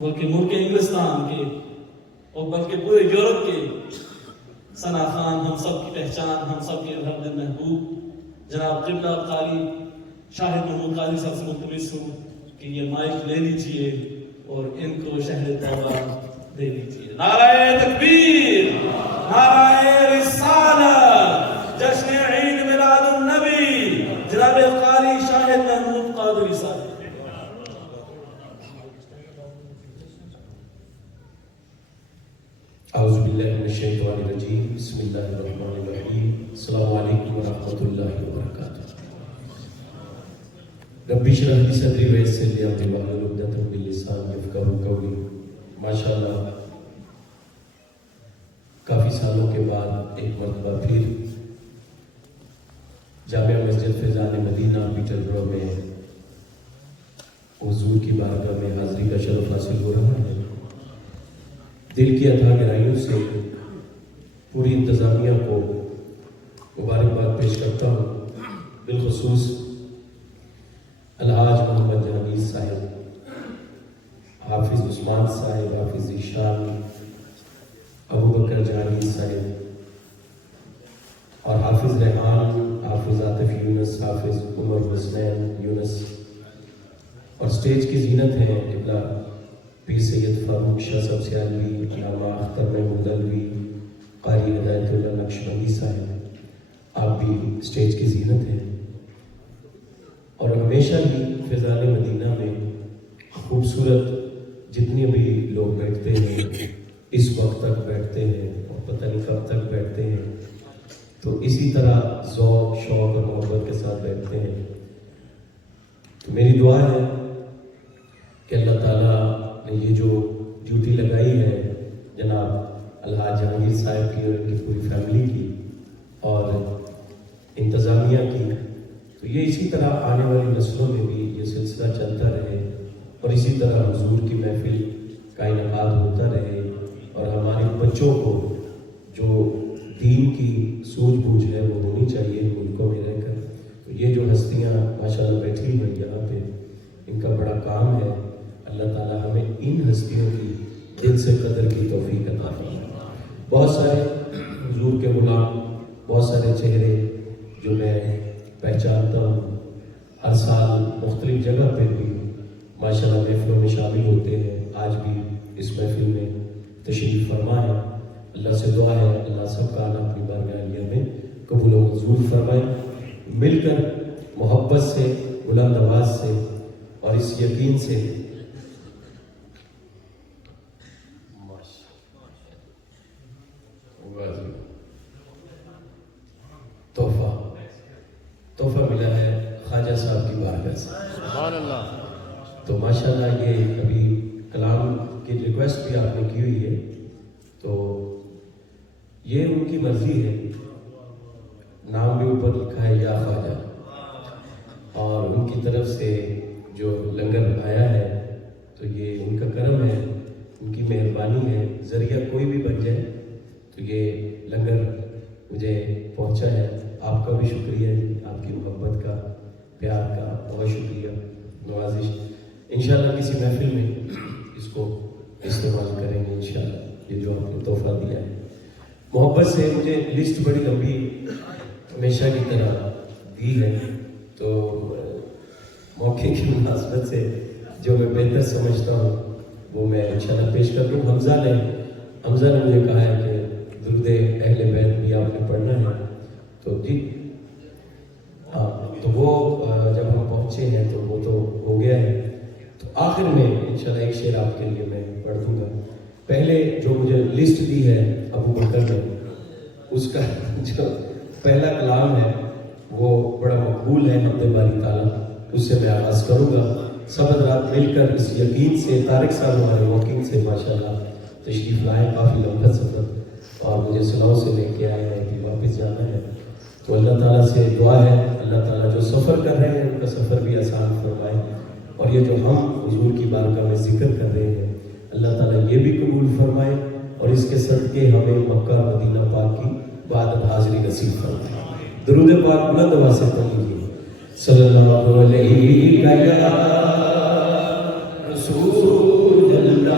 بلکہ ملک انگلستان کے اور بلکہ پورے یورپ کے ثنا خان، ہم سب کی پہچان، ہم سب کے ہر دل محبوب جناب قبلہ قاری شاہد محمود قاری صاحب سے ملتمس ہوں کہ یہ مائک لے لیجئے اور ان کو شہر طیبہ دے لیجئے۔ نعرہ تکبیر، نعرہ رسالت، جشن عید میلاد النبی، جناب قاری شاہد محمود قادری صاحب۔ اعوذ باللہ من الشیطان الرجیم، بسم اللہ الرحمن الرحیم، السلام علیکم ورحمۃ اللہ وبرکاتہ۔ رب اشرح لی صدری ویسر لی امری واحلل عقدۃ من لسانی یفقہوا قولی۔ ماشاءاللہ کافی سالوں کے بعد ایک مرتبہ پھر جامع مسجد فیضان مدینہ پیٹر برو میں حضور کی بارگاہ میں حاضری کا شرف حاصل ہو رہا ہے۔ دل کی اتھا گہرائیوں سے پوری انتظامیہ کو مبارکباد پیش کرتا ہوں، بالخصوص الحاج محمد جہانگیر صاحب، حافظ عثمان صاحب، حافظ ذیشان، ابو بکر جہانگیر صاحب اور حافظ ریحان، حافظ عاطف یونس، حافظ عمر حسنین یونس، اور سٹیج کی زینت ہیں قبلہ پیر سید فاروق شاہ صاحب سیالوی، علامہ اختر محمود علوی، قاری ہدایت اللہ نقشبندی صاحب، آپ بھی سٹیج کی زینت ہیں۔ اور ہمیشہ ہی فیضان مدینہ میں خوبصورت جتنے بھی لوگ بیٹھتے ہیں اس وقت تک بیٹھتے ہیں اور پتہ نہیں کب تک بیٹھتے ہیں، تو اسی طرح ذوق، شوق اور محبت کے ساتھ بیٹھتے ہیں۔ تو میری دعا ہے کہ اللہ تعالیٰ نے یہ جو ڈیوٹی لگائی ہے جناب الحاج جہانگیر صاحب کی اور ان کی پوری فیملی کی اور انتظامیہ کی، تو یہ اسی طرح آنے والی نسلوں میں بھی یہ سلسلہ چلتا رہے اور اسی طرح حضور کی محفل کا انعقاد ہوتا رہے، اور ہمارے بچوں کو جو دین کی سوجھ بوجھ ہے وہ ہونی چاہیے ان ملکوں میں رہ کر۔ تو یہ جو ہستیاں ماشاءاللہ بیٹھی ہیں یہاں پہ، ان کا بڑا کام ہے۔ اللہ تعالیٰ ہمیں ان ہستیوں کی دل سے قدر کی توفیق عطا فرمائے۔ بہت سارے حضور کے غلام، بہت سارے چہرے جو میں پہچانتا ہوں، ہر سال مختلف جگہ پہ بھی ماشاءاللہ محفلوں میں شامل ہوتے ہیں، آج بھی اس محفل میں تشریف فرما ہے۔ اللہ سے دعا ہے اللہ سب کا آنا اپنی بارگاہ عالیہ میں قبول و منظور فرمائے۔ مل کر محبت سے، بلند آواز سے اور اس یقین سے تحفہ ملا ہے خواجہ صاحب کی بارگاہ سے، سبحان اللہ۔ تو ماشاءاللہ یہ ابھی کلام کی ریکویسٹ بھی آپ نے کی ہوئی ہے، تو یہ ان کی مرضی ہے، نام بھی اوپر لکھا ہے یا خواجہ، اور ان کی طرف سے جو لنگر آیا ہے تو یہ ان کا کرم ہے، ان کی مہربانی ہے، ذریعہ کوئی بھی بن جائے تو یہ لنگر مجھے پہنچا ہے۔ آپ کا بھی شکریہ، آپ کی محبت کا، پیار کا بہت شکریہ، نوازش۔ انشاءاللہ کسی محفل میں اس کو استعمال کریں گے انشاءاللہ، یہ جو آپ نے تحفہ دیا ہے۔ محبت سے مجھے لسٹ بڑی لمبی ہمیشہ کی طرح دی ہے، تو موقع کی مناسبت سے جو میں بہتر سمجھتا ہوں وہ میں انشاءاللہ پیش کر دوں۔ حمزہ نے مجھے کہا ہے کہ درود اہل بیت بھی آپ نے پڑھنا ہے، تو جی ہاں، تو وہ جب ہم پہنچے ہیں تو وہ تو ہو گیا ہے، تو آخر میں انشاءاللہ ایک شعر آپ کے لیے میں پڑھ دوں گا۔ پہلے جو مجھے لسٹ دی ہے ابو بکر نے، اس کا جو پہلا کلام ہے وہ بڑا مقبول ہے حمد باری تعالیٰ، اس سے میں آغاز کروں گا۔ سب حضرات مل کر اس یقین سے، طارق صاحب ہمارے واکنگ سے ماشاءاللہ تشریف لائے، کافی لمبا سفر، اور مجھے سلاؤ سے لے کے آئے ہیں کہ واپس جانا ہے، تو اللہ تعالیٰ سے دعا ہے اللہ تعالیٰ جو سفر کر رہے ہیں ان کا سفر بھی آسان فرمائے، اور یہ جو ہم حضور کی بارگاہ میں ذکر کر رہے ہیں اللہ تعالیٰ یہ بھی قبول فرمائے، اور اس کے صدقے ہمیں مکہ مدینہ پاک کی بعد حاضری نصیب فرمائے۔ درود پاک بلند آواز سے پڑھیے، صلی اللہ علیہ وسلم یا رسول اللہ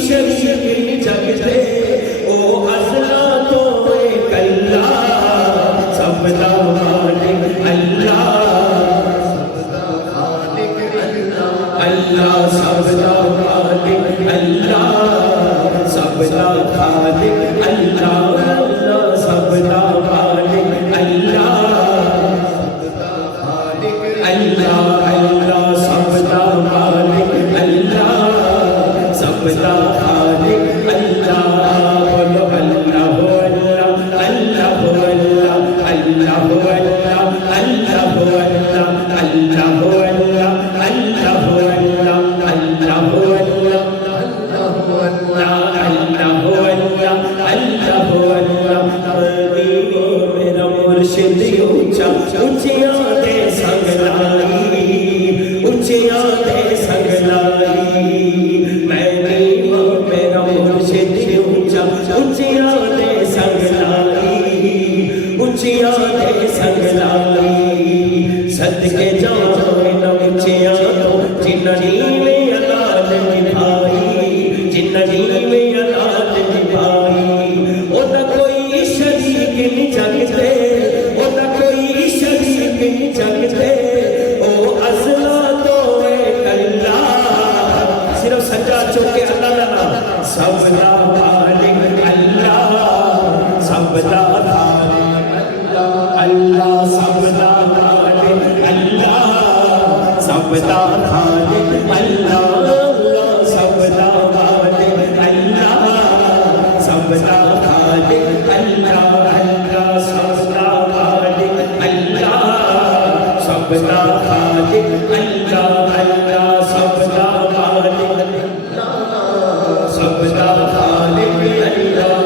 شریک جگتے او ازلا تو ایک اللہ سب دا خالق اللہ اللہ سب دا خالق اللہ سب دا خالق اللہ اللہ سب دا خالق اللہ اللہ اللہ سب دا خالق اللہ سب دا خالق اللہ بولو اللہ ہو اللہ اللہ ہو اللہ اللہ ہو اللہ اللہ ہو اللہ اللہ ہو اللہ اللہ ہو اللہ اللہ ہو اللہ اللہ ہو اللہ اللہ ہو اللہ میرا مرشد اونچا اونچیاں دے سنگ لائی اونچیاں دے سنگ لائی میں نیو میرا مرشد اونچا اونچیاں دے سنگ لائی اونچیاں دے سنگ لائی صدقے جانا اونچیاں تو جنہ نیوے انال نبھائی جنہ نیوے انال نبھائی اونا کوئی شریک نہیں جگتے اونا کوئی شریک نہیں جگتے او ازلا تو ایک اللہ صرف سجا چوکے اللہ لنا سب دا خالق اللہ سب دا خالق اللہ سب دا خالق اللہ سب دا خالق اللہ سب دا خالق اللہ سب دا خالق اللہ اللہ سب دا خالق اللہ سب دا خالق اللہ اللہ سب دا خالق سب دا خالق اللہ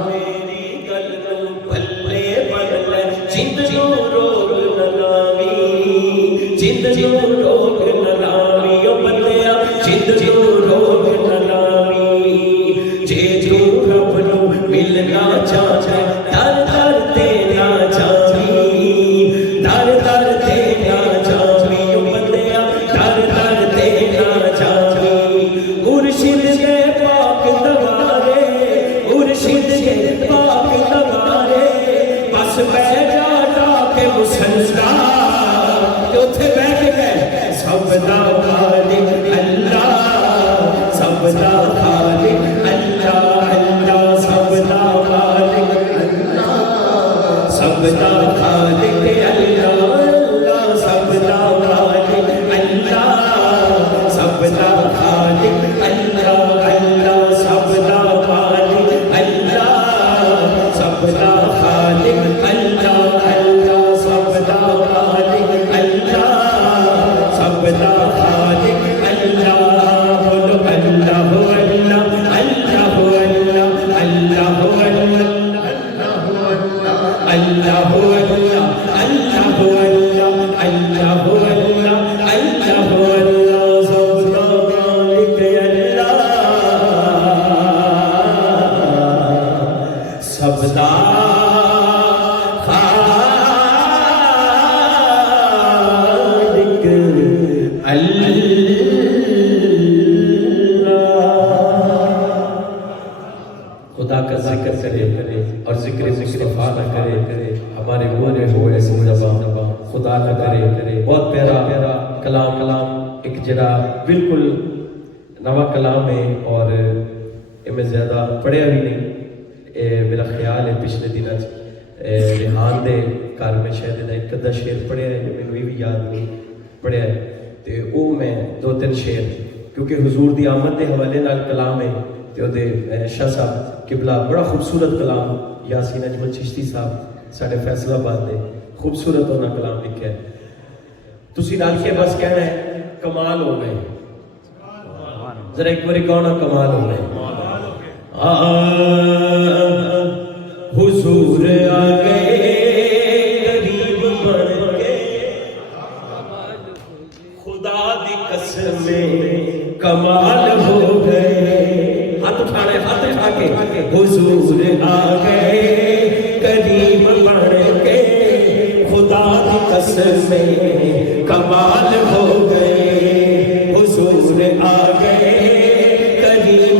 میری گل نو پلے بن جند نو روک نہ لاوی جند نو روک نہ لاوی او بندیا جند نو روک نہ لاوی جے تو رب نو ملنا چاہے در در تیرا جاوی در در تیرا جاوی او بندیا در در تیرا جاوی مرشد کے پاک دوارے مرشد کے پاک دوارے بس بیٹھ جا کے مسلسلہ اوتھے بیٹھ گئے سب دا خالق اللہ سب دا خالق اللہ اللہ سب دا خالق اللہ سب دا خالق اللہ اللہ سب دا خالق اللہ سب دا خالق اللہ اللہ سب دا خالق اللہ سب دا خالق اللہ اللہ سب دا خالق اللہ سب دا خالق اللہ بولو اللہ ہو اللہ اللہ ہو اللہ اللہ ہو اللہ اللہ ہو اللہ اللہ ہو اللہ اللہ ہو اللہ اللہ ہو اللہ سب دا خالق اللہ سب دا خالق اللہ خدا کا ذکر کرے اور ذکر مصطفیٰ نہ کرے ہمارے ہونے ہوئے زبان خدا نہ کرے بہت پیارا کلام ایک جڑا بالکل نوا کلام ہے اور میں زیادہ پڑھیا بھی نہیں میرا خیال ہے پچھلے دنوں ریحان دے گھر میں شاید ایک ادھا شعر پڑھیا ہے میں بھی یاد نہیں پڑھیا ہے تو وہ میں دو تین شعر کیونکہ حضور دی آمد دے حوالے نال کلام ہے تو دے شاہ صاحب قبلہ بڑا خوبصورت کلام یاسین اجمل چشتی صاحب ساڑھے فیصل آباد دے خوبصورت ہونا کلام لکھا ہے تسی ڈال کے بس کہنا ہے کمال ہو گئے ذرا ایک باری کہنا کمال ہو گئے حضور آ گئے قریب بڑھ کے خدا دی قسم کمال ہو گئے ہاتھ اٹھانے ہاتھ اٹھا کے حضور آ گئے قریب بڑھ کے خدا دی قسم کمال ہو گئے حضور آ گئے قریب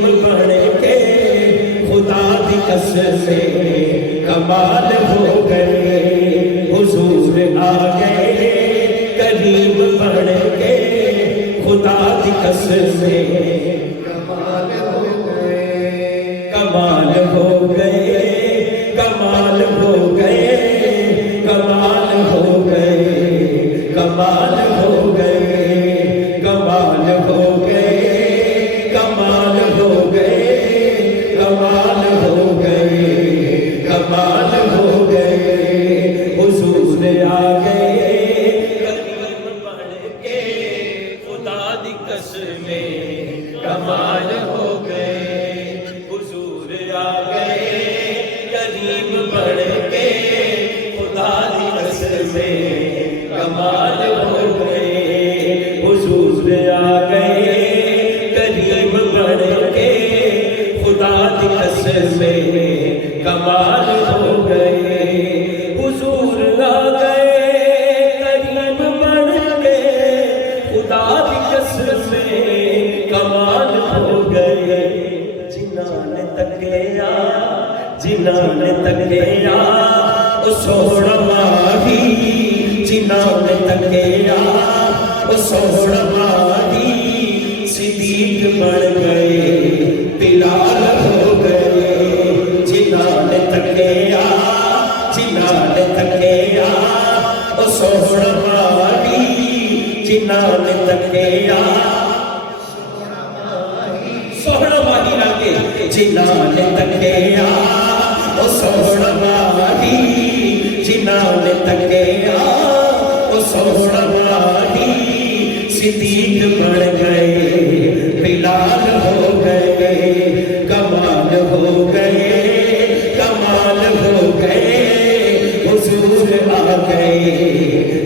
میں کمال ہو گئے، حضور آ گئے قریب بڑھ کے، خدا کی قسم کمال ہو گئے، کمال ہو گئے، کمال ہو گئے، کمال ہو گئے، کمال ہو گئے، کمال ہو گئے، کمال ہو گئے، کمال ہو گئے، کمال ہو گئے، حضور آ گئے قریب بڑھ کے، خدا دی قسم کمال ہو گئے، حضور آ گئے قریب بڑھ کے، خدا دی قسم کمال ہو گئے، حضور آ گئے قریب بڑھ کے، خدا کی قسم کمال ہو گئے، حضور آ گئے قریب بڑھ کے، خدا کی قسم کمال ہو گئے، جنہاں نے تکیا، جنہاں نے تکیا او سوڑا ماہی، جنہاں نے تکیا او سوڑا ماہی، صدیق بن گئے، بلال ہو گئے، جنہاں نے تکیا، جنہاں نے تکیا او سوڑا ماہی، جنہاں نے تکیا سوڑا ماہی لگے، جنہاں نے تکیا او سوڑا ماہی، جنہاں نے تکیا او سوڑا ماہی، صدیق بن گئے، بلال ہو گئے، کمال ہو گئے، کمال ہو گئے، حضور آ گئے،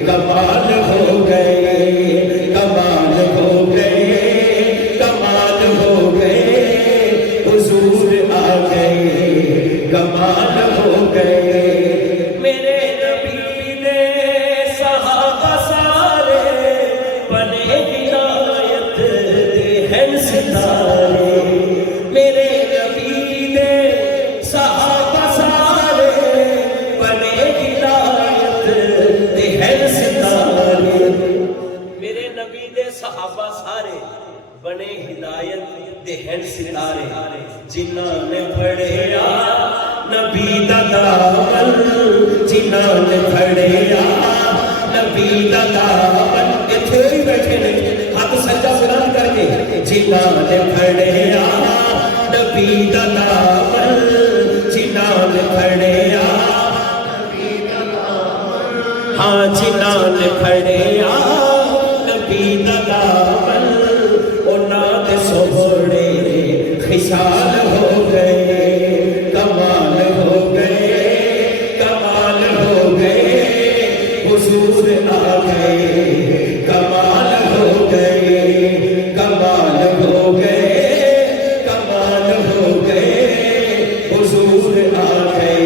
کمال ہو گئے، کمال ہو گئے، کمال ہو گئے، حضور آ گئے، کمال ہو گئے، میرے نبی نے صحابہ سارے بنے ہدایت دے ہیں ستارے، میرے نبی نے صحابہ سارے بنے ہدایت دے ہیں ستارے، میرے نبی دے صحابہ سارے بنے ہدایت دے ہیں ستارے، جنہاں نے پڑھیا نبی دا دامن، جنہاں نے پڑھیا نبی دا دامن، اتھے ہی بیٹھے نے ہاتھ سجدہ بلند کر کے، جنہاں نے پڑھیا نبی دا دامن، جنہاں نے پڑھیا ہاں، جنہاں نے پڑھیا نبی دا دامن، انہاں دے سوڑے خصال ہو گئے، کمال ہو گئے، کمال ہو گئے، حضور آ گئے، کمال ہو گئے، کمال ہو گئے، کمال ہو گئے، حضور آ گئے،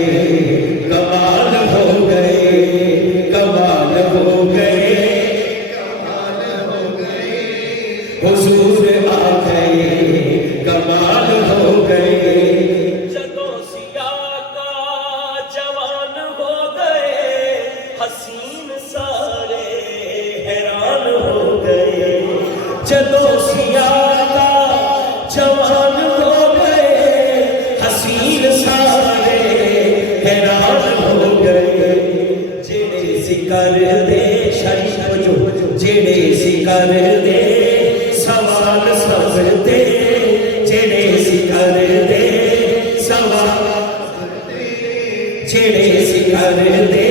کمال ہو گئے، کمال ہو گئے، حضور آ گئے، کمال ہو گئے، جدوں سیاہ کا جوان ہو گئے، حسین سارے حیران ہو گئے، جدوں سیاہ کا جوان ہو گئے، حسین سارے حیران ہو گئے، جڑے ذکر دے شریف جو، جڑے ذکر دے سوال سب دے، جڑے ذکر دے سوال، جڑے ذکر دے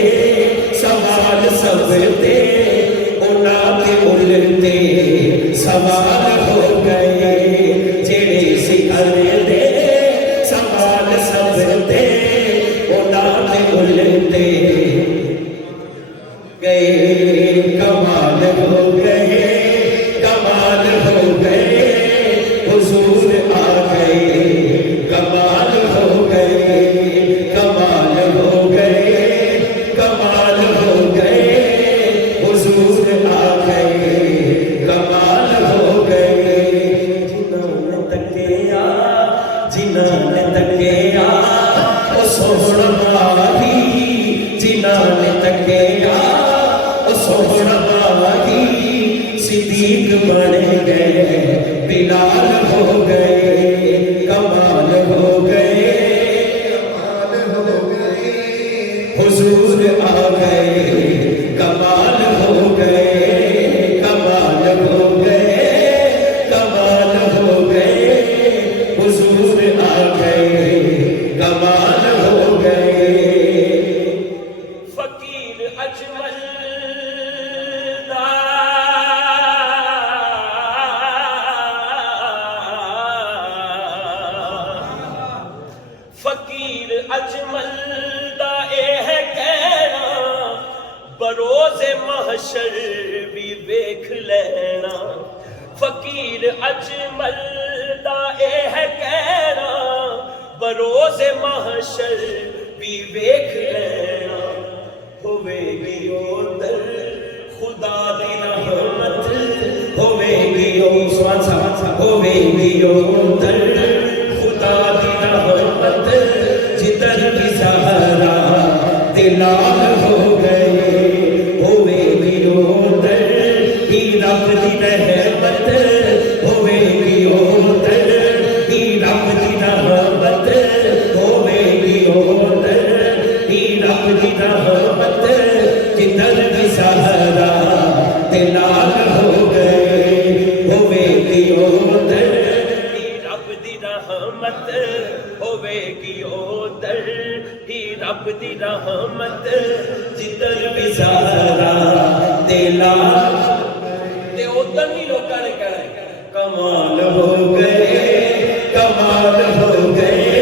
سوال سب دے، انہاں دے الٹے سوال ہو گئے، جڑے ذکر دے سوال سب دے، انہاں دے الٹے گئے، کمال ہو گئے، کمال ہو گئے، سونا ماہی جنہاں نے تکیا سونا ماہی صدیق بن گئے بلال ہو گئے کمال ہو گئے حضور آ گئے کمال ہو گئے کمال ہو گئے کمال ہو گئے حضور آ گئے کمال ہو گئے فقیر اجمل فقیر اجمل دا اے ہے کہنا بروز محشر بھی ویکھ لینا فقیر اجمل دا اے ہے کہنا بروز محشر بھی ویکھ لینا ہوے گی ادھر خدا دی رحمت ہوے گی سبحان صاحب ہوے گی ادھر خدا دی رحمت جدھر کی سہارا دلال ہو گئے ہوے گی ادھر ہی رب دی رحمت ہوے گی ادھر ہی رب دی رحمت ہوے گی ادھر ہی رب دی رحمت جدھر کی سہارا دلال ہو گئے ہوے گی ادھر ہی رب دی رحمت ہوے گی ادھر ہی رب دی رحمت جدھر بھی سہارا دلال تے ادھر بھی لوکاں نے کہنا ہے کمال ہو گئے کمال ہو گئے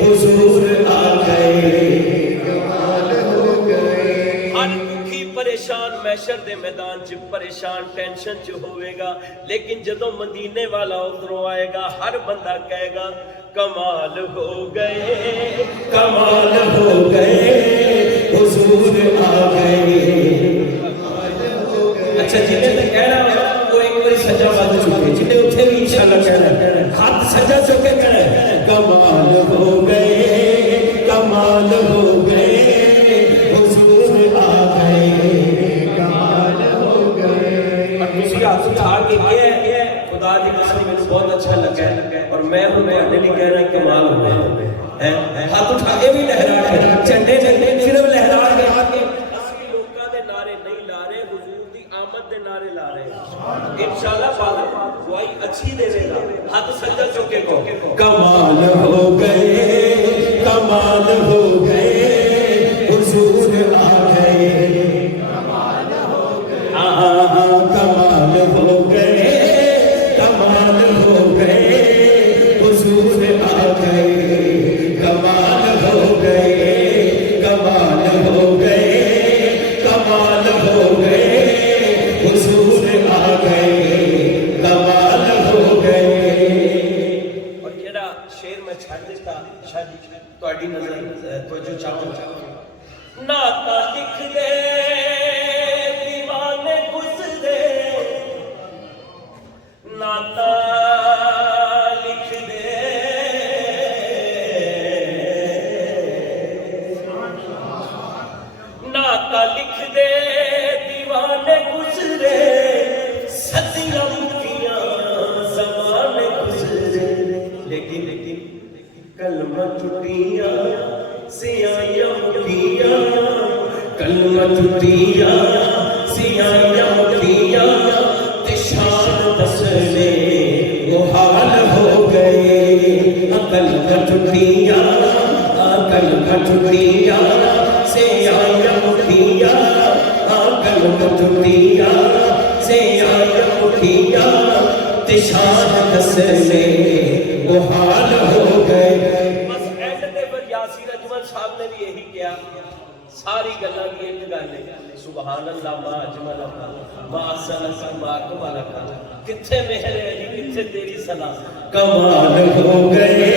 حضور آ گئے کمال ہو گئے ہر دکھی پریشان محشر دے میدان چ پریشان ٹینشن چ ہوئے گا لیکن جدوں مدینے والا ادھروں آئے گا ہر بندہ کہے گا کمال ہو گئے کمال ہو گئے حضور آ گئے اچھا جنہیں تو کہہ رہا ہوں وہ ایک بڑی سجا بات چکے جنہیں اتھے بھی انشاءاللہ کہہ رہا ہے ہاتھ سجا چکے کہہ رہا ہے کمال ہو گئے کمال ہو گئے حضور آ گئے کمال ہو گئے اور کسی ہاتھ اٹھا کے یہ ہے خدا دی قسم میں بہت اچھا لگا ہے اور میں ہوں میں نہیں کہہ رہا کمال ہو گئے ہاتھ اٹھا کے بھی لہرا کے چندے چندے صرف لہرا کے اسی لوکاں دے نعرے نہیں لا رہے حضور دی آمد دے نعرے لا رہے ہیں انشاءاللہ بات دعائی اچھی دے گا ہاتھ سجدہ چوکے کو کمال ہو گئے کمال ہو گئے حضور آ گئے کمال ہو گئے کمال ہو گئے کمال ہو گئے حضور آ گئے کمال ہو گئے کمال ہو گئے کمال ہو گئے حضور آ گئے کمال ہو گئے اور جڑا شعر میں چھڑ دیتا شاید تہاڈی نظر توجہ چاہوں نعتاں لکھ دے دیوانے گزرے نعتاں لکھ دے نعتاں لکھ دے دیوانے گزرے صدیاں مکیاں زمانے گزرے لیکن کلمہ ٹوٹیاں سیاہیاں مکیاں کلمہ ٹوٹیاں سیاہیاں مکیاں تے شان دسنے وہ حال ہو گئے کلمہ ٹوٹیاں کلمہ ٹوٹیاں سیاہیاں مکیاں کلمہ ٹوٹیاں سیاہیاں مکیاں تے شان دسنے وہ حال ہو گئے بس اینڈ تے پر یاسین اجمل صاحب نے بھی یہی کیا ساری گلاں کی ایک گل ہے سبحان اللہ ما اجمل ما احسن ما اکمل کتھے مہر ہے جی کتھے تیری ثنا کمال ہو گئے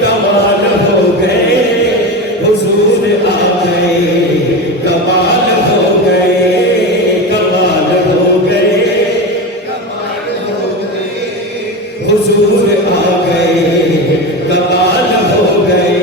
کمال ہو گئے حضور آ گئے کمال ہو گئے کمال ہو گئے کمال ہو گئے حضور آ گئے کمال ہو گئے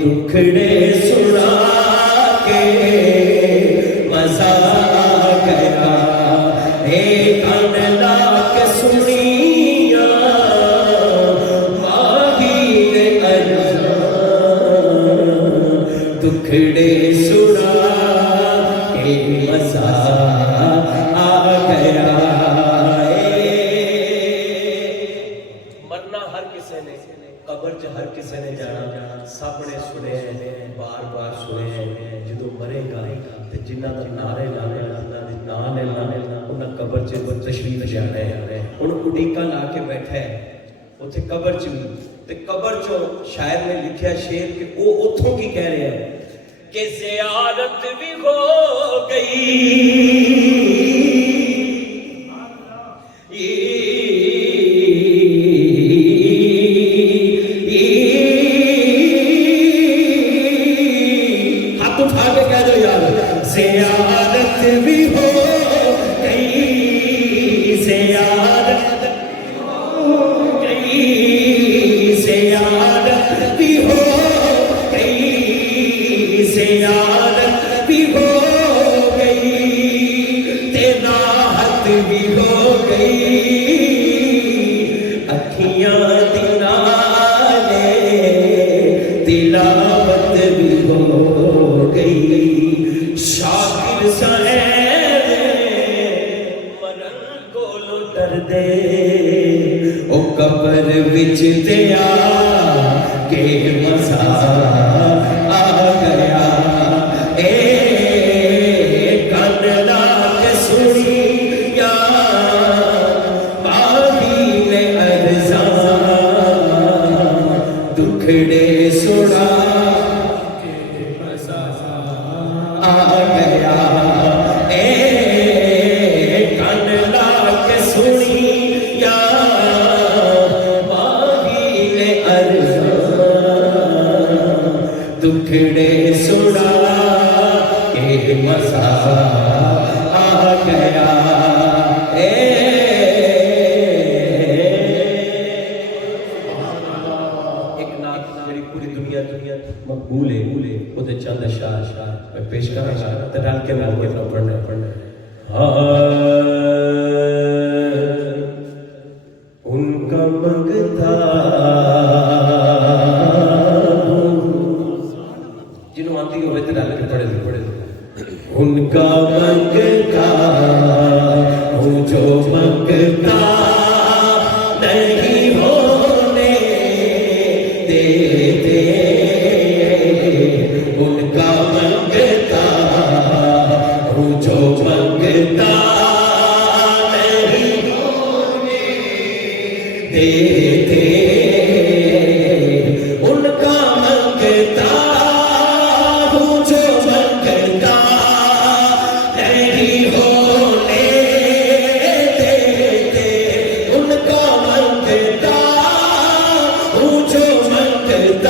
دکھڑے سنا کے مزہ گیا کان لا کے سنیا ماہی ارزاں دکھڑے سنا کے مزہ آ گیا مرنا ہر کسی نے قبر چ ہر کسی نے جانا سب نے سنے بار بار سنے جدو مرے گا تے جنہاں دا نعرے لانے جنہاں دے نام لینا انہاں قبر چ تشریف جانے ہن اڈیکا لا کے بیٹھا ہے اوتھے قبر چ تے قبر چوں شاعر نے لکھیا شعر کہ او اوتھوں کی کہہ رہا ہے کہ زیارت بھی ہو گئی زیارت بھی ہو گئی زیارت ہو گئی زیارت بھی ہو گئی زیارت بھی ہو گئی راحت بھی ہو گئی اکھیاں دلالے تلاوت بھی ہو گئی شاکر صاحب مرن کولو ڈردے او قبر وچ تے آ کے مزہ آ گیا کان لا کے سنی یا باہی نے ارزاں دکھڑے سنا آ گیا کان لا کے سنی یا باہی نے ارزاں دکھڑے سنا کہ مزہ آ گیا ایک نعت میری پوری دنیا مقبول ہے وہ چند اشعار میں پیش کرنا چاہتا ہوں رل کے میں اپنا پڑھنا ان کا منگتا جنہوں آتی ہوئے تو رل کے پڑھے ان کا منگتا ہوں جو منگتا نہیں ہونے دیتے ان کا منگتا ہوں جو منگتا نہیں ہونے دیتے ان کا منگتا ہوں جو منگتا نہیں ہونے دیتے ان کا منگتا ہوں جو منگتا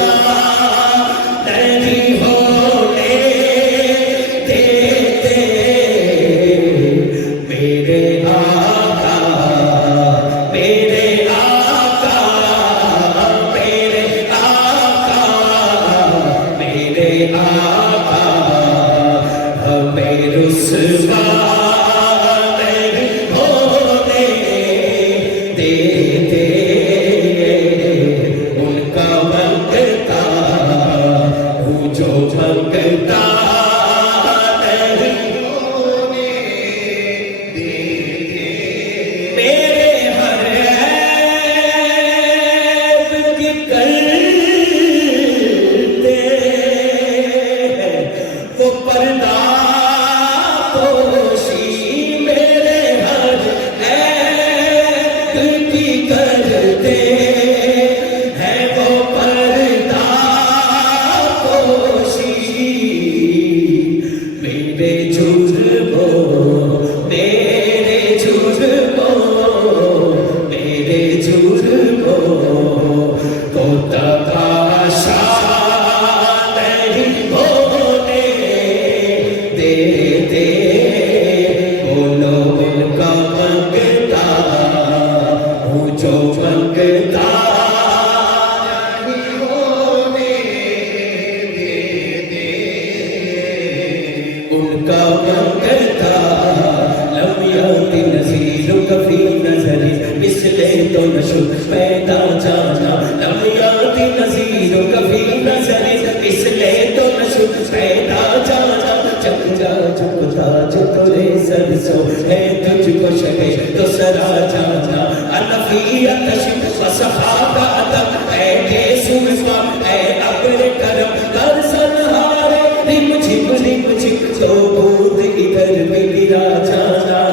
نظیر کبھی نظر اس لیے تو نشو پیدا جانا چکتا چکتا چترے سرسو ہے تجھ کو شکے تو سرا جانا انفیت شک صحابہ ادب اے سوفا اے ابر کرم کر سنہارے رم جھک تو بود ادھر بھی گرا جانا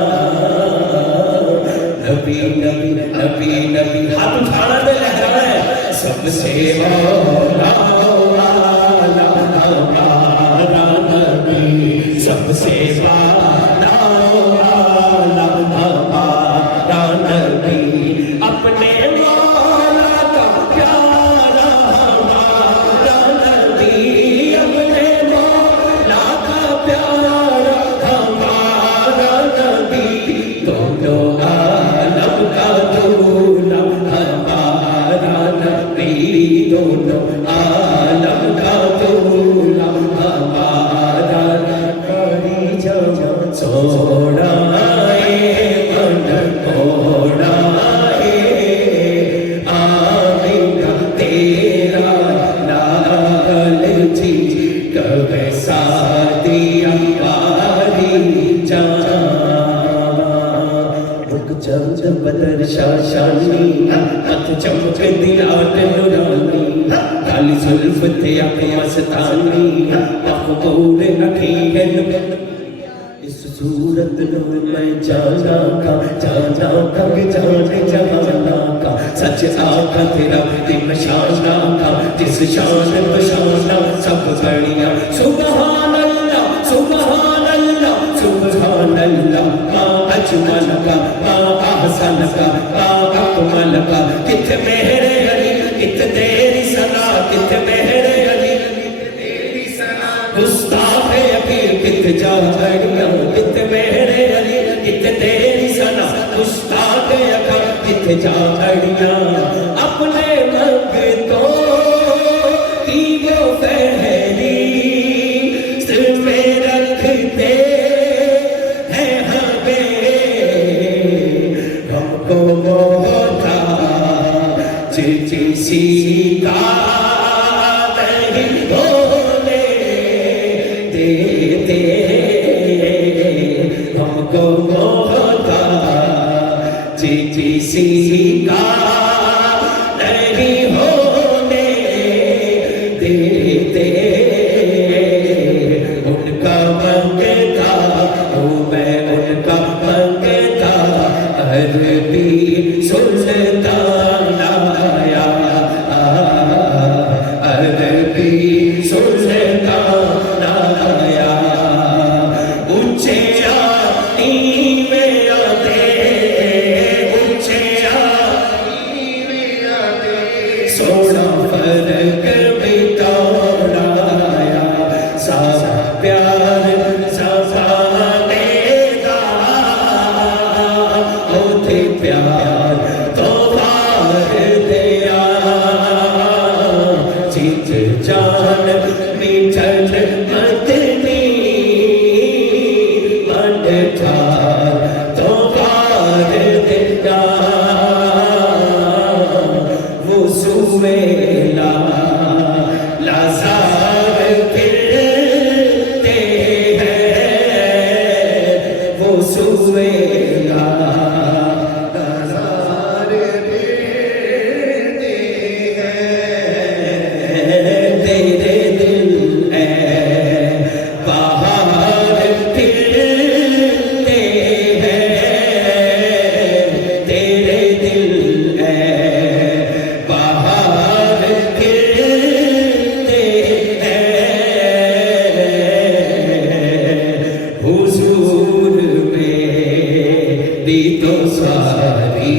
نبی نبی نبی نبی ہاتھ اٹھانا دے لہرانا ہے سب سے مولا والا ہمارا نبی سب سے والا والا ہمارا نبی اپنے مولا کا پیارا ہمارا نبی اپنے مولا کا پیارا ہمارا نبی دونوں عالم کا دولا ہمارا نبی دونوں عالم کا دولا ہمارا نبی جب سوڑا من کوڑا آمینہ تیرا لال جی کب سادیا باری جان رک جب بدر شاشانی ہاتھ چمک دلات نورانی کالی زلف تھے اپنے مستانی مقبول نکیل اس صورت میں میں جانا کا جانا کا کا سچ آقا تیرا دن شانا کا جس شان بشانا سب بڑھیا سبحان اللہ سبحان اللہ سبحان اللہ ما اجمل کا ما احسن کا ما اکمل کا کت میرے علی کت تیری ثنا کت میرے علی تیری ثنا گستاخ یقین کت جا بڑھیا کت میرے علی کت تیری ثنا گستاخ یقین کت جا بڑھیا اپنے منگتوں کی وہ پہلی سر میں رکھتے ہیں ہمیں ہم کو موتا کسی کا نہیں بولے دیتے ہم کو موتا کسی کا نہیں ہونے دیتے ان کا منگتا ہوں میں ان کا منگتا عربی سلطان آیا عربی سلطان آیا اونچے نیوے آتے سونا فرق بتوڑایا سارا پیار زمانے کا ہوتے پیار تو مار دیا جیت جان میٹھل مدنی من تھا تو مار دیا سویلا لازار پھرتے ہیں وہ سویلا لازار پھرتے ہیں تیرے دل ہے باہر پھرتے ہیں تیرے دل ہے تو ساری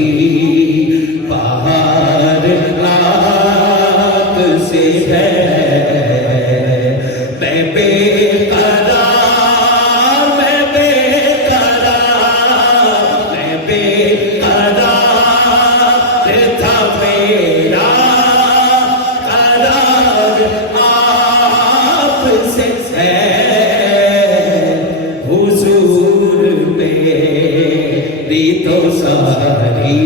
بہار آپ سے ہے میں بے قرار میں بے قرار میں بے قرار تھا میرا قرار آپ سے ہے حضور میری تو ساری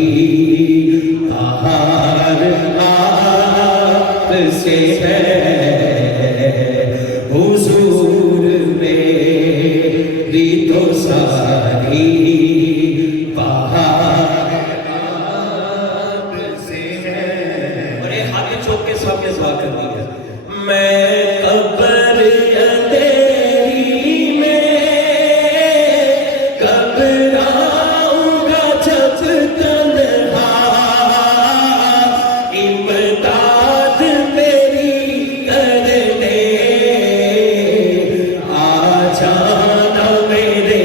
بہار آپ سے ہے حضور میری تو ساری بہار آپ سے ہے. اور یہ ہاتھ چوک کے ساتھ کے دعا کرنی ہے. میں قبر اندھیری میں کب آؤں گا جب تنہا امداد میری کرنے آ جانا میرے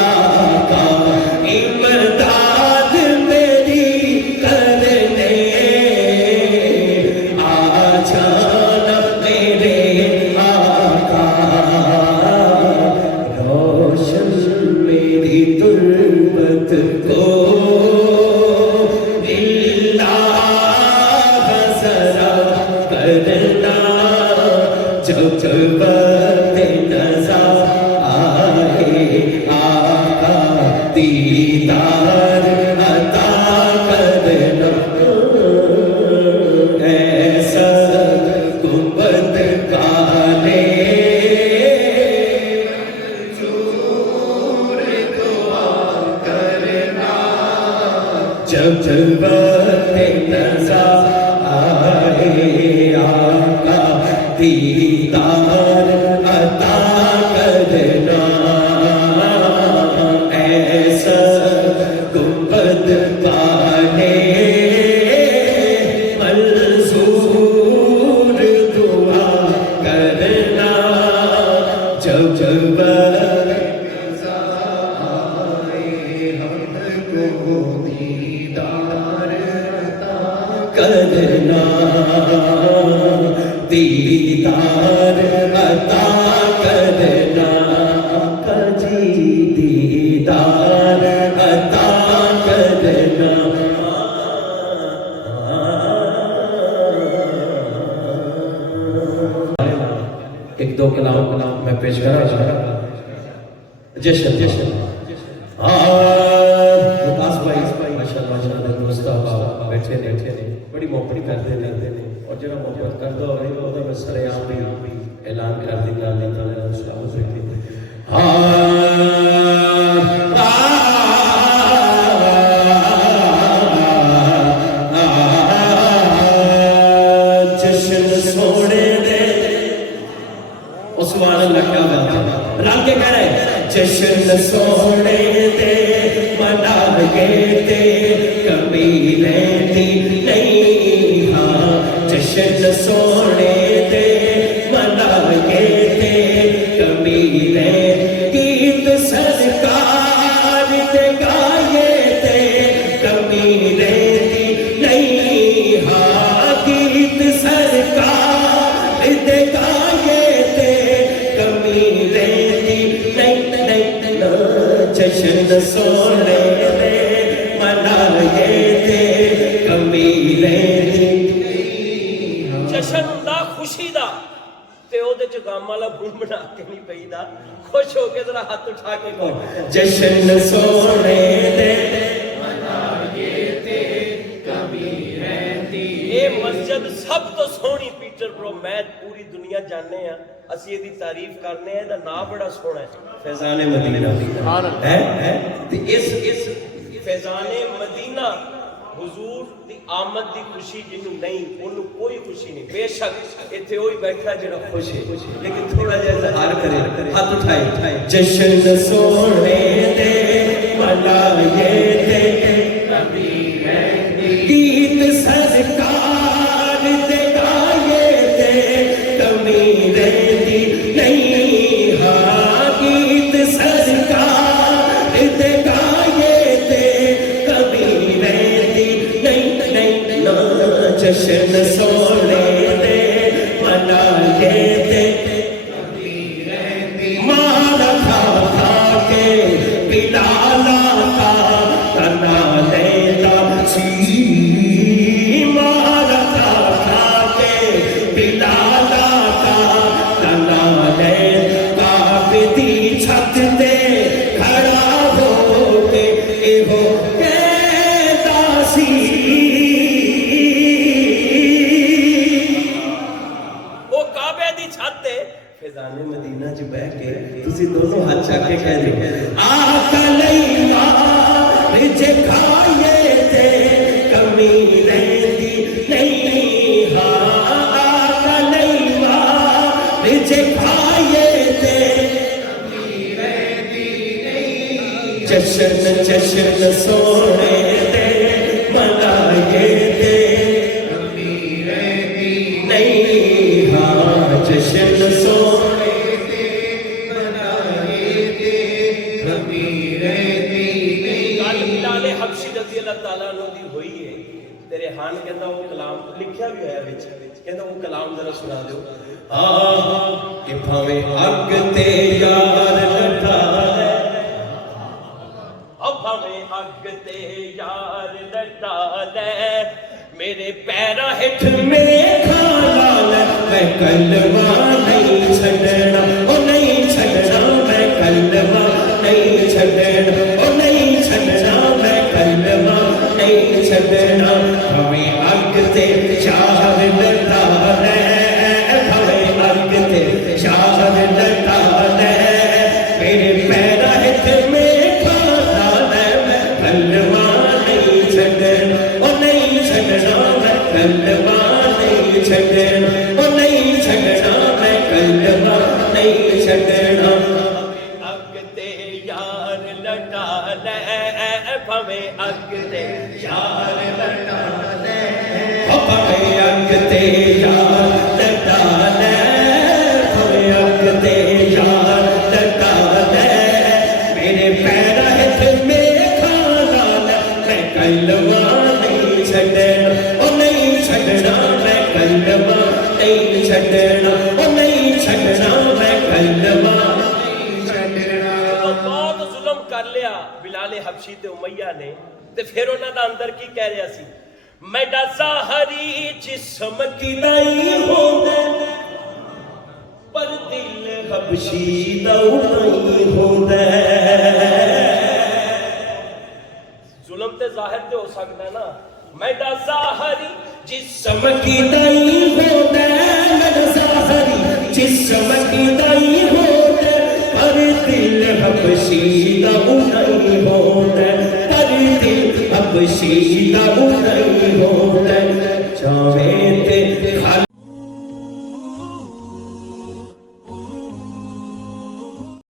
آقا امداد میری کرنے آ جانا میرے آقا روشن میری تربت کو اللہ ذرا کرنا جب وقت نظر آئے آقا دیدار عطا کرنا ایسا گنبد کالے جب وقت نظر آئے آقا دیدار عطا کرنا ایسا گنبد پانے منظور دعا کرنا جب وقت کرنا دیدار عطا کرنا کجی دیدار عطا کرنا. ایک دو کلام میں پیش کر رہا ہوں. جشن ممتاز بھائی ماشاءاللہ دوست بیٹھے نے بڑی محبت کرتے ہیں اور جڑا محبت کرتا ہوئے گا وہ میں سر عام بھی اعلان کر دی گا اللہ تعالیٰ نے سلام سے جشن سونے دے عثمان اللہ کیا بات ہے رام کے کہہ رہے جشن سونے دے منا گے تے کبھی رہتی نہیں ہاں جشن سونے دے منا گے تے کبھی رہتی گیت سرکار دے گائے تے کبھی رہتی نہیں ہاں گیت سرکار دے گائے تے کبھی رہتی نہیں جشن سونے دے منا گے تے کبھی رہتی. جشن دا خوشی دا تے او دے جگام والا بھول بنا کے نہیں پئی دا خوش ہو کے ذرا ہاتھ اٹھا کے کہو جشن سونے دے یہ مسجد سب تو سونی پیٹر برو میں پوری دنیا جاننے ہیں اسی یہ دی تعریف کرنے ہیں دا نام بڑا سونا ہے فیضان مدینہ ہے اس فیضان مدینہ حضور دی آمد دی خوشی جنوں نہیں انہوں کوئی خوشی نہیں. بے شک اتھے ہوئی بیٹھا جڑا خوش ہے لیکن تھوڑا جا اظہار کرے ہاتھ اٹھائے جشن سونے دے منائے تے گیت سرکار دے گائے تے کمی رہتی نہیں ہاں گیت سرکار دے گائے تے کمی رہتی نہیں جشن سونے دے منائے تے مالا تھا کے پلالا تھا تنا لیتا سی مالا چھت ہے فیضان مدینہ چ بیٹھ کے تسی دونوں ہاتھ چاک کے کہہ دو آقا لیلا وچ کھائے تے کمی رہندی نہیں ہاں آقا لیلا وچ کھائے تے کمی رہندی نہیں جشن جشن سونے تے منائے تے کمی رہندی نہیں ہاں جشن سونے تے منائے تے کمی رہندی نہیں گل بلال حبشی رضی اللہ تعالیٰ عنہ دی ہوئی ہے تیرے ہان کہندا وہ کلام لکھیا بھی ہے وچ کہندا وہ کلام ذرا سنا دیو کہ بھاویں اگ تے یار لٹا لے بھاویں اگ تے یار لٹا لے میرے پیرا ہٹھ میں کھانا لے میں کلمہ نہیں چھڈنا او نہیں چھڈنا میں کلمہ نہیں چھڈنا او نہیں چھڈنا میں کلمہ نہیں چھڈنا بھاویں اگ تے یار لٹا لے بھاویں اگ تے یار لٹا لے میرے پیرا ہٹھ میں کھانا لے میں کلمہ نہیں چھڈنا او نہیں چھڈنا میں کلمہ نہیں چھڈنا او نہیں چھڈنا میں کلمہ نہیں چھڈنا اگ تے یار لٹا لے بھاویں اگ تے یار لٹا لے بھاویں اگ تے یار لٹا لے بھاویں اگ تے یار لٹا لے میرے پیرا ہتھ میں کھانا لے میں کلمہ نہیں چھڈنا او نہیں چھڈنا میں کلمہ نہیں چھڈنا او نہیں چھڈنا میں کلمہ نہیں چھڈنا بہت ظلم کر لیا بلال حبشی تے امیہ نے تے پھر انہاں دا اندر کی کہہ رہا سی میڈا ظاہری جسم کی نہیں ہوندا پر دل حبشی دا نہیں ہوندا ظلم تے ظاہر تے ہو سکدا ہے نا میڈا ظاہری جسم کی نہیں ہوندا میڈا ظاہری جسم کی نہیں ہوندا پر دل حبشی دا نہیں ہوندا پر دل حبشی دا نہیں ہوندا